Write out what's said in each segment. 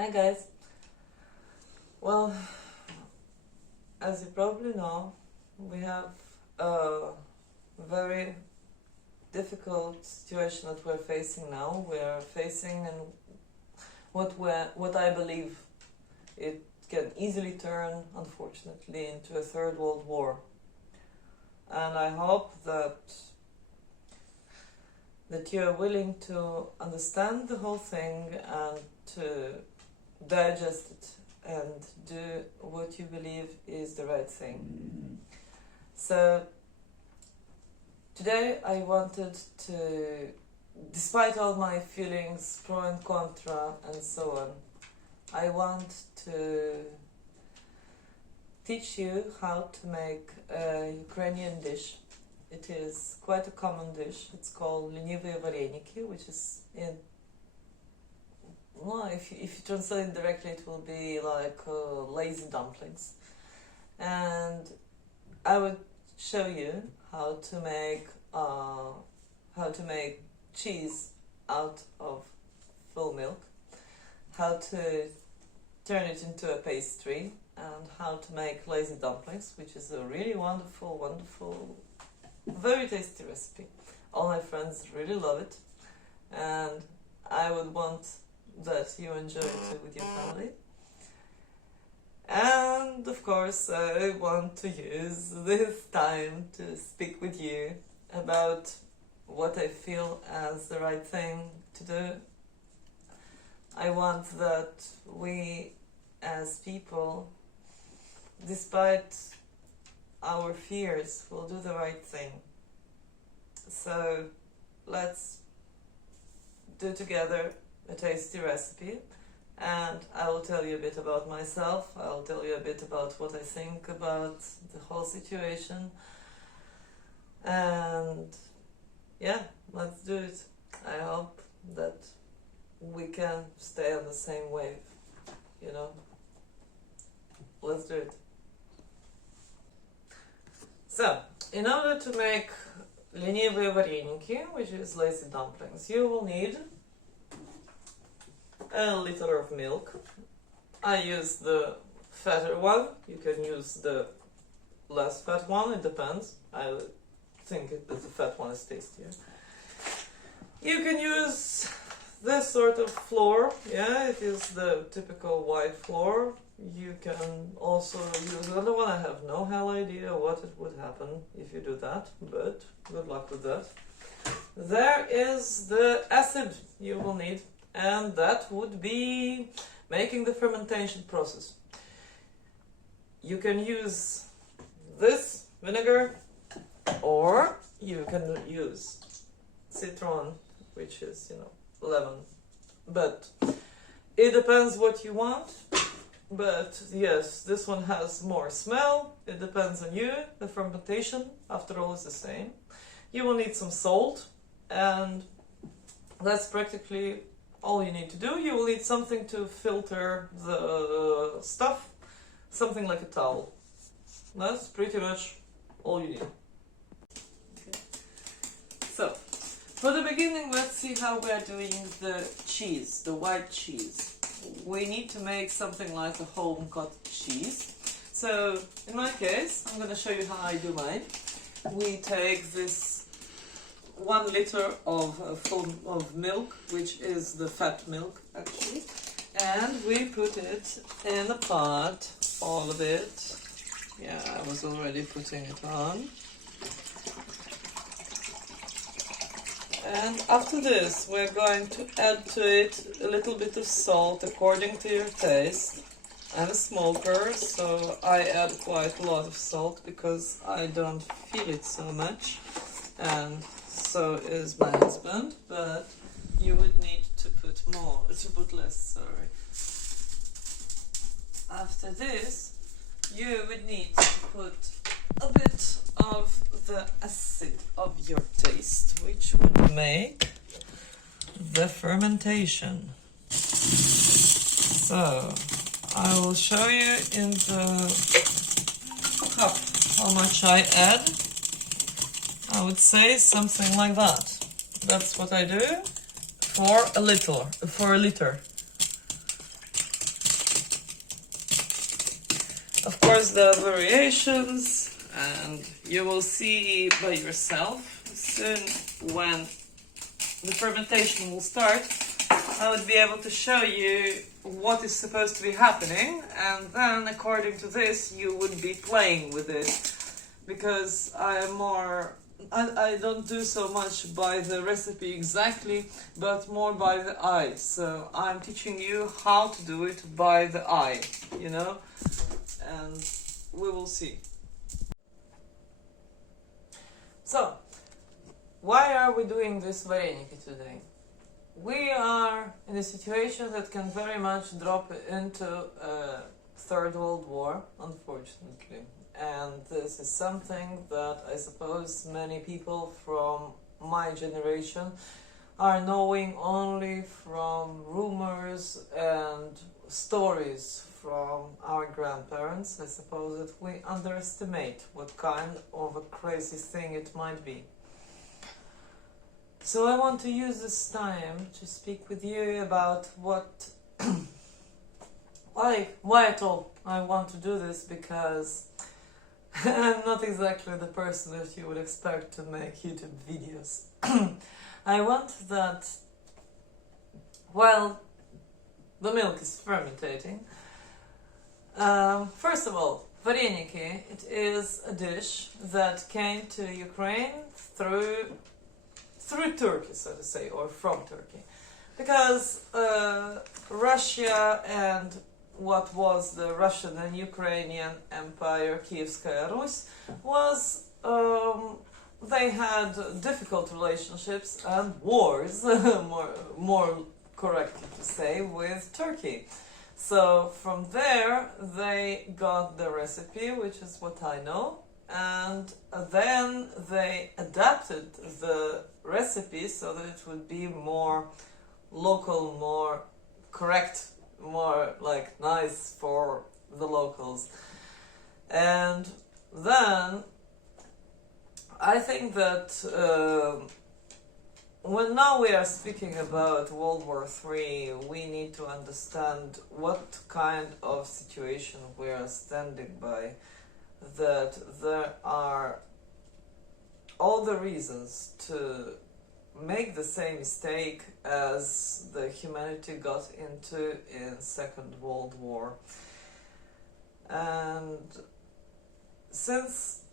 Hi guys. Well, as you probably know, we have a very difficult situation that we're facing now. We're facing what I believe it can easily turn, unfortunately, into a third world war. And I hope that you're willing to understand the whole thing and to digest it and do what you believe is the right thing. So today I wanted to, despite all my feelings, pro and contra and so on, I want to teach you how to make a Ukrainian dish. It is quite a common dish. It's called lenivые вареники, which is if you translate it directly, it will be like lazy dumplings. And I would show you how to make cheese out of full milk, how to turn it into a pastry, and how to make lazy dumplings, which is a really wonderful, very tasty recipe. All my friends really love it, and I would want that you enjoy it with your family. And of course, I want to use this time to speak with you about what I feel as the right thing to do. I want that we as people, despite our fears, will do the right thing. So let's do together a tasty recipe, and I will tell you a bit about myself. I'll tell you a bit about what I think about the whole situation, and yeah, let's do it. I hope that we can stay on the same wave, you know. Let's do it. So, in order to make lenivые вареники, which is lazy dumplings, you will need a liter of milk. I use the fatter one. You can use the less fat one, it depends. I think that the fat one is tastier. You can use this sort of flour. Yeah, it is the typical white flour. You can also use another one. I have no hell idea what it would happen if you do that, but good luck with that. There is the acid you will need, and that would be making the fermentation process. You can use this vinegar, or you can use citron, which is, lemon. But it depends what you want. But yes, this one has more smell. It depends on you. The fermentation, after all, is the same. You will need some salt, and that's practically all you need to do. You will need something to filter the stuff, something like a towel. That's pretty much all you need. Okay. So, for the beginning, let's see how we are doing the cheese, the white cheese. We need to make something like a home-cut cheese. So, in my case, I'm going to show you how I do mine. We take this 1 liter of milk, which is the fat milk actually, and we put it in a pot, all of it. Yeah, I was already putting it on. And after this, we're going to add to it a little bit of salt according to your taste. I'm a smoker, so I add quite a lot of salt because I don't feel it so much, and so is my husband, but you would need to put less, sorry. After this, you would need to put a bit of the acid of your taste, which would make the fermentation. So, I will show you in the cup how much I add. I would say something like that. That's what I do for a liter. course, there are variations, and you will see by yourself soon when the fermentation will start. I would be able to show you what is supposed to be happening, and then according to this you would be playing with it, because I don't do so much by the recipe exactly, but more by the eye. So I'm teaching you how to do it by the eye, you know, and we will see. So, why are we doing this vareniki today? We are in a situation that can very much drop into a Third World War, unfortunately. And this is something that I suppose many people from my generation are knowing only from rumors and stories from our grandparents. I suppose that we underestimate what kind of a crazy thing it might be. So I want to use this time to speak with you about why at all I want to do this, because I'm not exactly the person that you would expect to make YouTube videos. I want that while the milk is fermentating, first of all, vareniki, it is a dish that came to Ukraine through Turkey, so to say, or from Turkey, because Russia and what was the Russian and Ukrainian Empire, Kievskaya Rus, was they had difficult relationships and wars, more correctly to say, with Turkey. So from there they got the recipe, which is what I know, and then they adapted the recipe so that it would be more local, more correct, more like nice for the locals. And then I think that when now we are speaking about World War III, we need to understand what kind of situation we are standing by, that there are all the reasons to make the same mistake as the humanity got into in Second World War. And since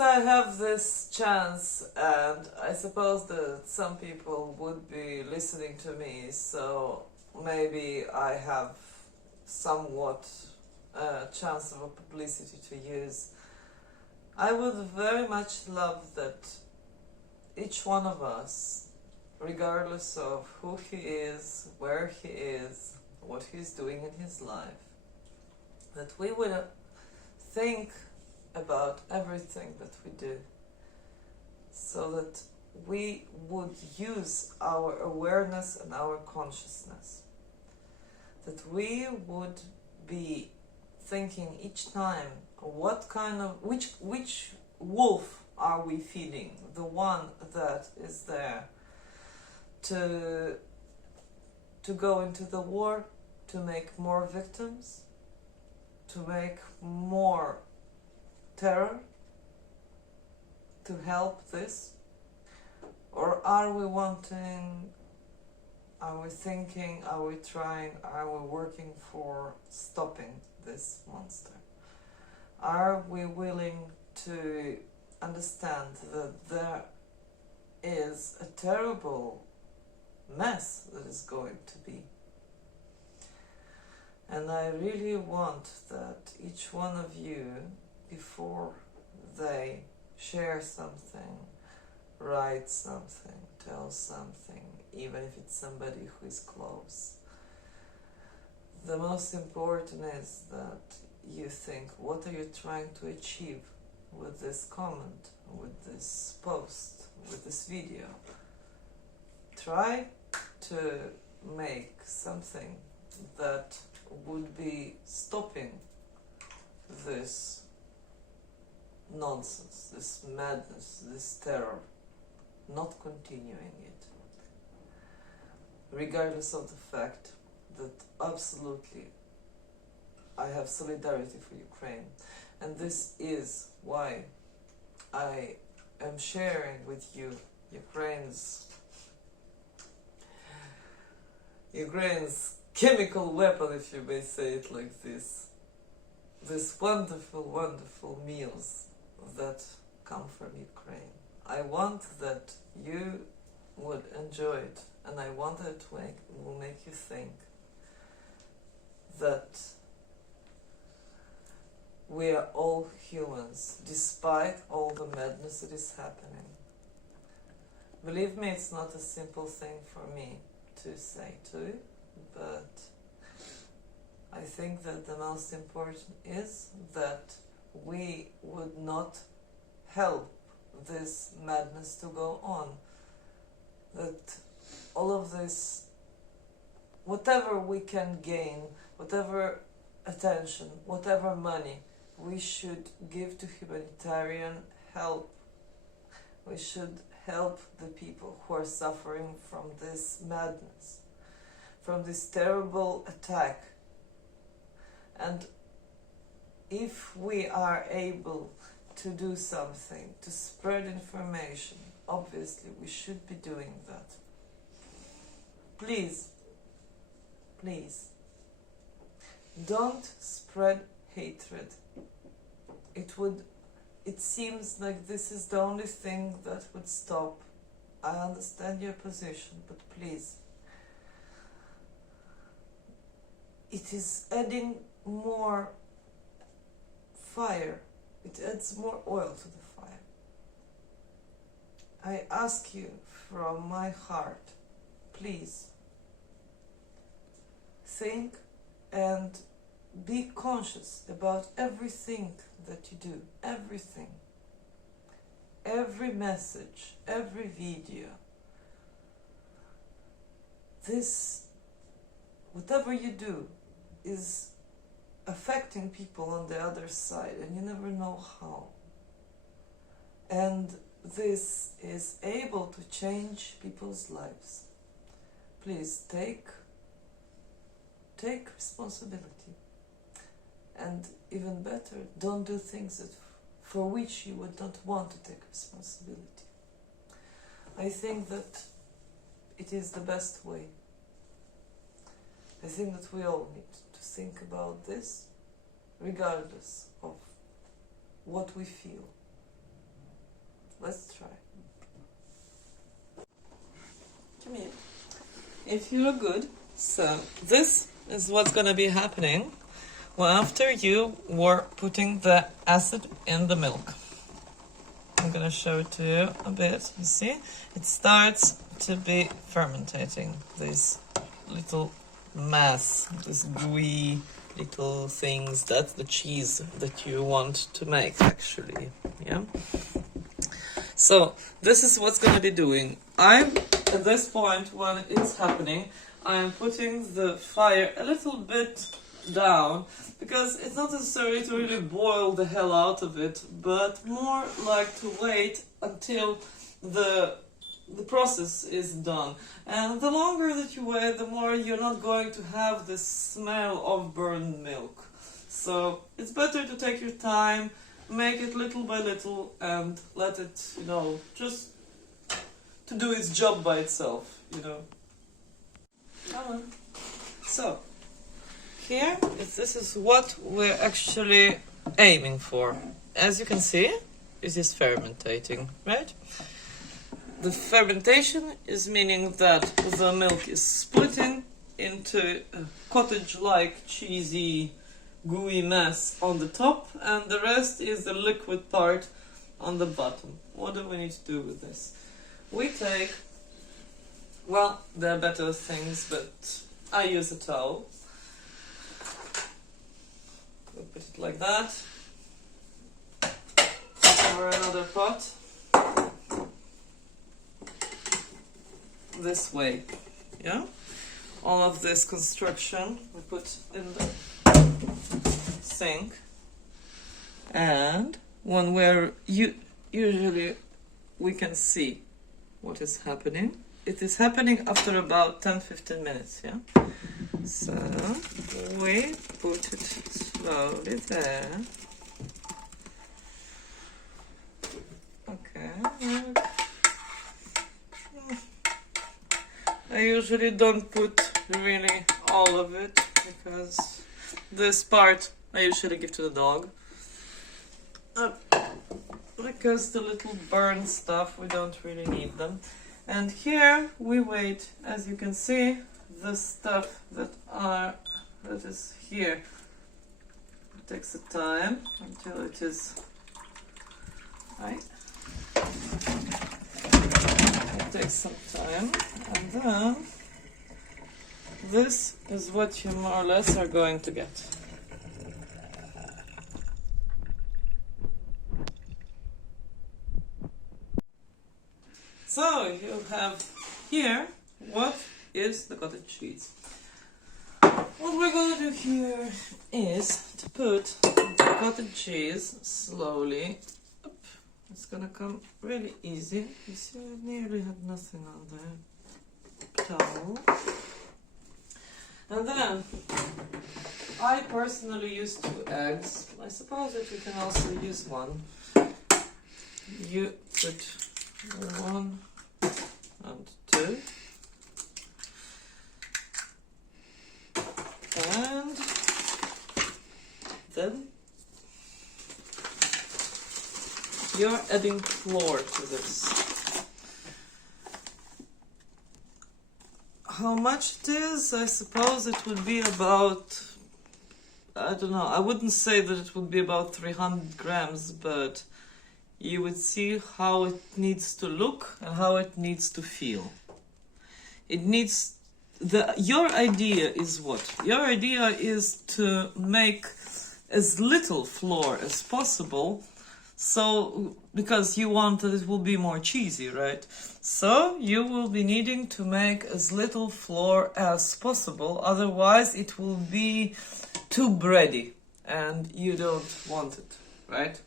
I have this chance, and I suppose that some people would be listening to me, so maybe I have somewhat a chance of a publicity to use, I would very much love that each one of us, regardless of who he is, where he is, what he's doing in his life, that we would think about everything that we do, so that we would use our awareness and our consciousness, that we would be thinking each time what kind of, which wolf are we feeding, the one that is there to go into the war, to make more victims, to make more terror, to help this? Or are we wanting, are we thinking, are we trying, are we working for stopping this monster? Are we willing to understand that there is a terrible mess that is going to be? And I really want that each one of you, before they share something, write something, tell something, even if it's somebody who is close, the most important is that you think, what are you trying to achieve with this comment, with this post, with this video? Try to make something that would be stopping this nonsense, this madness, this terror, not continuing it, regardless of the fact that absolutely I have solidarity for Ukraine. And this is why I am sharing with you Ukraine's chemical weapon, if you may say it like this. These wonderful, wonderful meals that come from Ukraine. I want that you would enjoy it, and I want it will make you think that we are all humans, despite all the madness that is happening. Believe me, it's not a simple thing for me to say to you, but I think that the most important is that we would not help this madness to go on. That all of this, whatever we can gain, whatever attention, whatever money, we should give to humanitarian help. We should help the people who are suffering from this madness, from this terrible attack. And if we are able to do something, to spread information, obviously we should be doing that. Please, please, don't spread hatred. It seems like this is the only thing that would stop. I understand your position, but please. It is adding more fire. It adds more oil to the fire. I ask you from my heart, please, think and be conscious about everything that you do, everything. Every message, every video. This, whatever you do, is affecting people on the other side, and you never know how. And this is able to change people's lives. Please take responsibility. And even better, don't do things for which you would not want to take responsibility. I think that it is the best way. I think that we all need to think about this, regardless of what we feel. Let's try. Come here. If you look good, so this is what's going to be happening after you were putting the acid in the milk. I'm going to show it to you a bit. You see, it starts to be fermentating. This little mass, this gooey little things, that's the cheese that you want to make, actually. Yeah. So this is what's going to be doing. At this point when it's happening, I'm putting the fire a little bit down, because it's not necessary to really boil the hell out of it, but more like to wait until the process is done. And the longer that you wait, the more you're not going to have the smell of burned milk. So it's better to take your time, make it little by little, and let it, just to do its job by itself, Come on. So here, this is what we're actually aiming for. As you can see, it is fermentating, right? The fermentation is meaning that the milk is splitting into a cottage-like cheesy gooey mess on the top, and the rest is the liquid part on the bottom. What do we need to do with this? We take, there are better things, but I use a towel. We'll put it like that over another pot. This way, yeah? All of this construction we put in the sink, and when usually we can see what is happening. It is happening after about 10-15 minutes, yeah? So we put it slowly there. Okay. I usually don't put really all of it because this part I usually give to the dog. Because the little burn stuff, we don't really need them. And here we wait, as you can see, the stuff that is here. It takes a time until it is right. It takes some time, and then this is what you more or less are going to get. So you have here what is the cottage cheese. What we're going to do here is to put the cottage cheese slowly up. It's gonna come really easy. You see, I nearly had nothing on the towel. And then I personally use 2 eggs. I suppose that you can also use 1. You put 1 and 2. And then you're adding flour to this. How much it is? I suppose it would be about, I don't know, I wouldn't say that it would be about 300 grams, but you would see how it needs to look and how it needs to feel. It needs, your idea is what? Your idea is to make as little flour as possible, so because you want that it will be more cheesy, right? So you will be needing to make as little flour as possible, otherwise it will be too bready and you don't want it, right?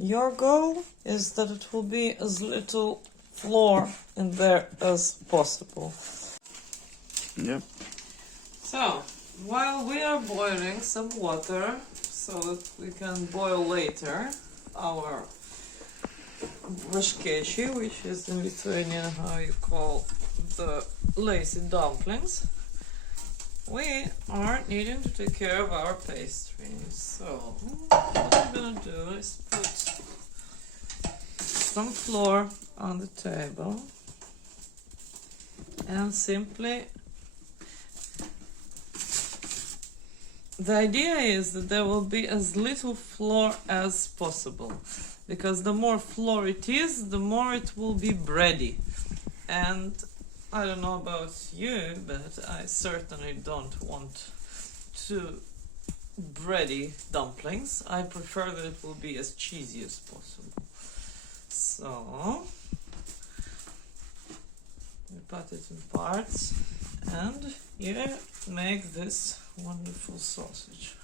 Your goal is that it will be as little flour in there as possible. Yep. So, while we are boiling some water so that we can boil later our varškėčiai, which is in Lithuanian how you call the lazy dumplings, we are needing to take care of our pastry. So, what I'm gonna do is put some flour on the table and simply, the idea is that there will be as little flour as possible, because the more flour it is, the more it will be bready. And I don't know about you, but I certainly don't want to bready dumplings. I prefer that it will be as cheesy as possible. So we put it in parts and you make this wonderful sausage.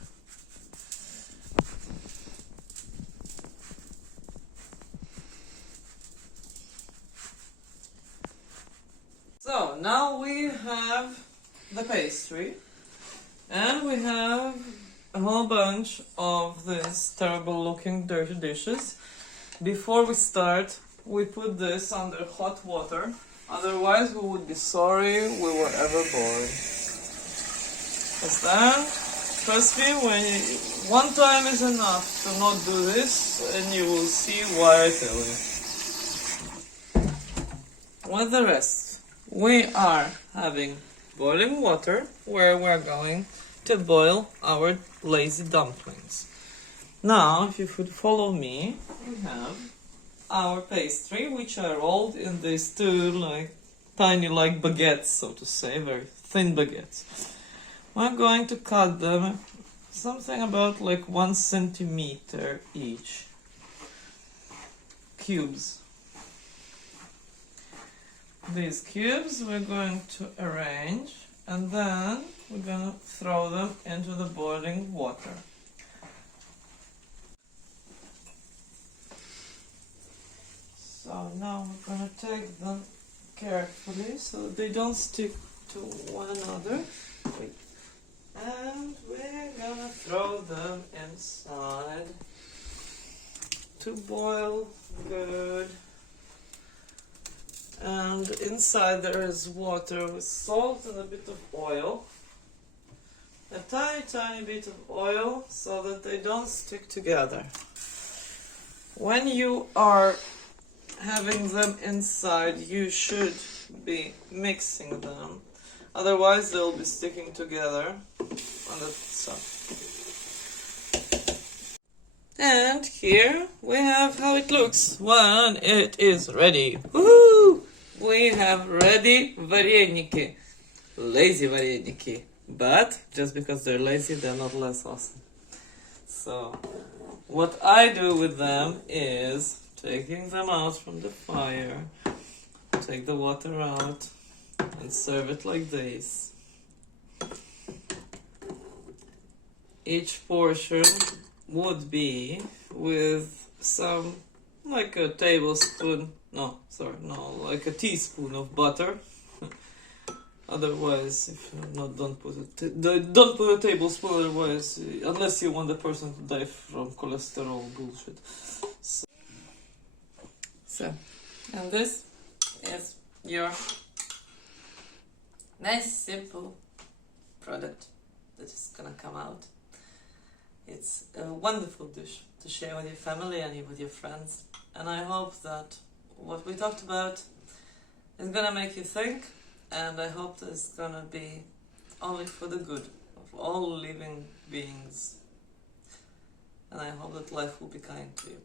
So now we have the pastry and we have a whole bunch of these terrible looking dirty dishes. Before we start, we put this under hot water, otherwise we would be sorry we were ever born. Because then, trust me, one time is enough to not do this, and you will see why I tell you. With the rest, we are having boiling water where we're going to boil our lazy dumplings. Now, if you could follow me, we have our pastry, which are rolled in these 2 tiny baguettes, so to say, very thin baguettes. We're going to cut them something about 1 centimeter each. Cubes. These cubes we're going to arrange and then we're going to throw them into the boiling water. So now we're going to take them carefully so they don't stick to one another. Wait. And we're gonna throw them inside to boil good. And inside there is water with salt and a bit of oil. A tiny bit of oil so that they don't stick together. When you are having them inside, you should be mixing them. Otherwise they'll be sticking together on the top. And here we have how it looks when it is ready. Woohoo! We have ready вареники. Lazy вареники. But just because they're lazy, they're not less awesome. So what I do with them is taking them out from the fire, take the water out, and serve it like this. Each portion would be with some, like a tablespoon, like a teaspoon of butter. Otherwise, if not, don't put a tablespoon. Otherwise, unless you want the person to die from cholesterol bullshit. So, and this is your nice, simple product that is gonna come out. It's a wonderful dish to share with your family and with your friends. And I hope that what we talked about is gonna make you think, and I hope that it's gonna be only for the good of all living beings. And I hope that life will be kind to you.